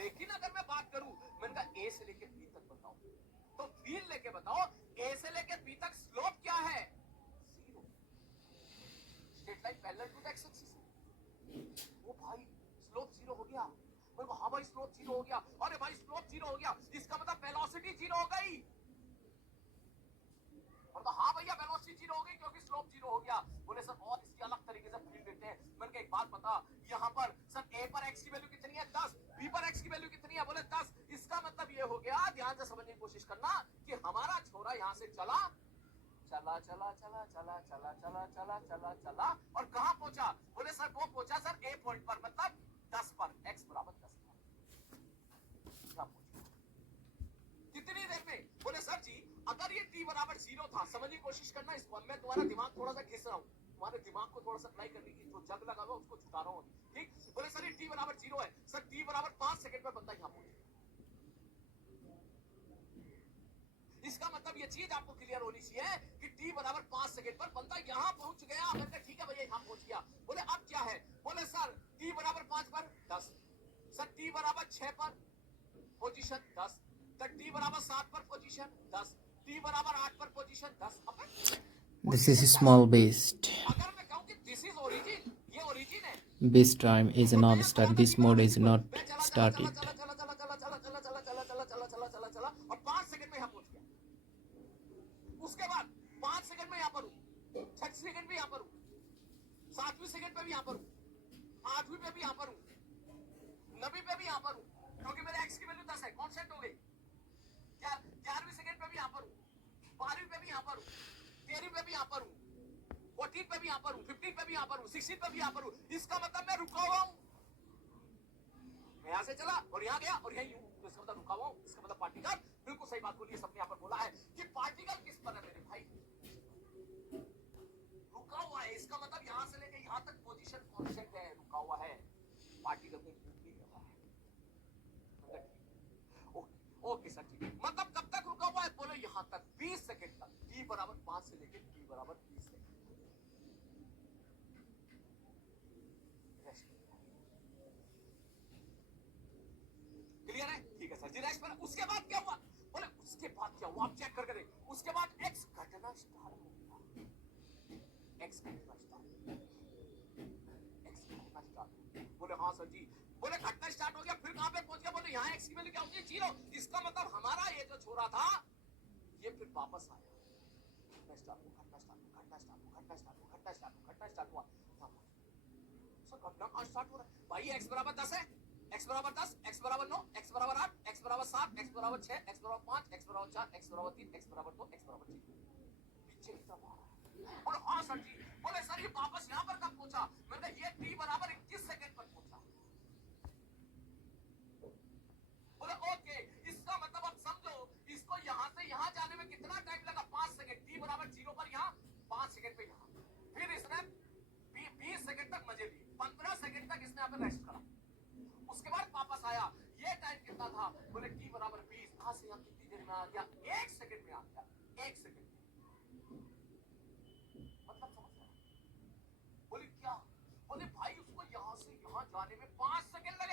लेकिन अगर मैं बात करूं, मैंने कहा ए से लेके बी तक बताओ, तो फील लेके बताओ ए से लेके बी तक स्लोप क्या है, zero. Straight line parallel to the X axis. ओ भाई स्लोप जीरो हो गया। मैं कहा हाँ भाई स्लोप जीरो हो गया। अरे भाई स्लोप जीरो हो गया, इसका मतलब वेलोसिटी जीरो हो गई। और तो हाँ भैया वेलोसिटी जीरो हो गई क्योंकि स्लोप जीरो हो गया। बोले सर और इसकी अलग तरीके से फील देते हैं। मैंने कहा एक बात बता, यहाँ पर सर ए पर एक्स की वैल्यू कितनी है 10, बी पर एक्स की वैल्यू कितनी है, बोले 10। इसका मतलब ये हो गया, ध्यान से समझने की कोशिश करना, कि हमारा छोरा यहाँ से चला चला चला चला चला चला चला चला चला चला और कहां पहुंचा, बोले सर वो पहुंचा सर ए पॉइंट पर, मतलब 10 पर, x बराबर 10 पर कितनी देर में, बोले सर जी अगर ये t बराबर 0 था, समझने की कोशिश करना इसको, मैं तुम्हारा दिमाग थोड़ा सा घिस रहा हूं, तुम्हारे दिमाग को थोड़ा सा अप्लाई करने की जो जग लगा हुआ उसको छुटा रहा हूं, ठीक। बोले सर ये t बराबर 0 है, सर t बराबर 5 सेकंड में बंदा यहां पहुंचा। इसका मतलब ये चीज आपको क्लियर होनी चाहिए कि t बराबर 5 सेकंड पर बंदा यहां पहुंच गया। मैंने कहा ठीक है भैया यहां पहुंच गया। बोले अब क्या है, बोले सर t बराबर 5 पर 10, सर t बराबर 6 पर पोजीशन 10, सर t बराबर 7 पर पोजीशन 10, t बराबर 8 पर position 10। This is small beast. अगर मैं कहूं कि दिस इज ओरिजिन, ये ओरिजिन है, Beast time is not start. Beast mode is not started. और 5 सेकंड में यहां पहुंच गया। उसके बाद 5 सेकंड में यहां पर हूं, 6 सेकंड में यहां पर हूं, 7वीं सेकंड पे भी यहां पर हूं, 8वीं पे भी यहां पर हूं, 9वीं पे भी यहां पर हूं, क्योंकि मेरे एक्स की वैल्यू 10 है, कांस्टेंट हो गई। 11वीं सेकंड पे भी यहां पर हूं, 12वीं पे भी यहां पर हूं, 13वीं पे भी यहां पर हूं, 14 पे भी यहां पर हूं, 15 पे भी यहां पर हूं, 16 पे भी यहां पर हूं। इसका मतलब मैं रुका हुआ हूं, मैं यहां से चला और यहां गया और यहीं हूं, तो इसका मतलब रुका हुआ हूं। इसका मतलब पार्टिकल, बिल्कुल सही बात बोली, सबने यहां पर बोला है कि पार्टिकल किस पर है मेरे भाई, रुका हुआ है। इसका मतलब यहां से लेके यहां तक पोजीशन कांस्टेंट है, रुका हुआ है, पार्टिकल में मूव नहीं कर रहा है। ओके सर ठीक, मतलब कब तक रुका हुआ है, बोलो यहां तक 20 सेकंड तक, t बराबर 5 से लेके t बराबर 20 सेकंड। क्लियर है, ठीक है सर जी। रेस्ट पर उसके बाद क्या हुआ, बोले उसके बाद क्या हुआ, आप चेक करके देख। उसके बाद x घटना स्टार्ट हो गया, x घटना स्टार्ट, x घटना स्टार्ट। बोले हाँ सर जी, बोले घटना स्टार्ट हो गया, फिर कहां पे पहुंच गया, बोले यहां x की वैल्यू क्या होती है 0। इसका मतलब हमारा ये जो छोरा था ये फिर वापस आया, घटना स्टार्ट हुआ, घटना स्टार्ट हुआ, घटना स्टार्ट हुआ, घटना स्टार्ट हुआ, घटना स्टार्ट हुआ, घटना स्टार्ट हुआ। सर घटना कहां स्टार्ट हो रहा है भाई, x बराबर 10 है, x बराबर 10, x बराबर 9, x बराबर 8, x बराबर 7, x बराबर 6, x बराबर 5, x बराबर 4, x बराबर 3, x बराबर 2, x बराबर 3, पीछे की तरफ आ रहा है। बोले हाँ सर जी, बोले सर ये वापस यहाँ पर कब पहुंचा, मैंने ये t बराबर 21 सेकंड पर पहुंचा। बोले ओके, इसका मतलब अब समझो, इसको यहाँ से यहाँ जाने में कितना टाइम लगा, 5 सेकंड, t बराबर 0 पर यहाँ, 5 सेकंड पे यहाँ, फिर इसने 20 सेकंड तक मजे लिए, 15 सेकंड तक इसने यहाँ पे रेस्ट करा, उसके बाद वापस आया। ये टाइम कितना था, बोले t बराबर 20, कहां से यहाँ कितनी देर में आ गया, 1 सेकंड में आ गया, 1 सेकंड। मतलब समझ रहे, बोले क्या, बोले भाई उसको यहाँ से यहाँ जाने में 5 सेकंड लगे।